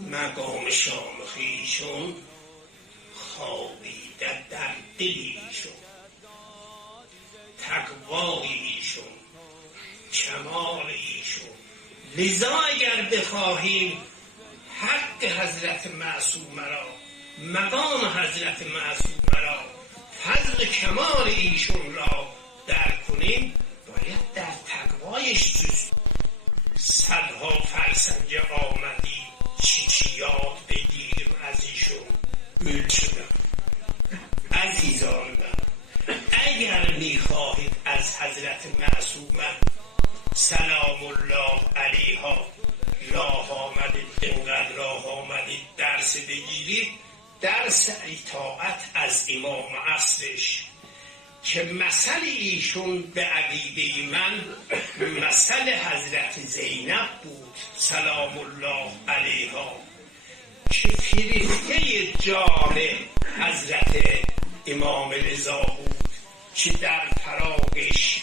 مقام شامخیشون خوابیده در دلیشون، تقواییشون، کمالیشون. لذا اگر بخواهیم حق حضرت معصوم را، مقام حضرت معصوم را، فضل کمال ایشون را درک کنیم، باید در تقوایش جز صدها فرسنگ آمدی چی یاد بگیریم از ایشون. عزیزان من، اگر میخواهید از حضرت معصومه سلام الله علیها راه آمدید، اینقدر راه آمدید درس بگیرید، درس اطاعت از امام عصرش که مثل ایشون به عقیده من مثل حضرت زینب بود سلام الله علیها، که فرشته جان حضرت امام رضا بود، که در فراقش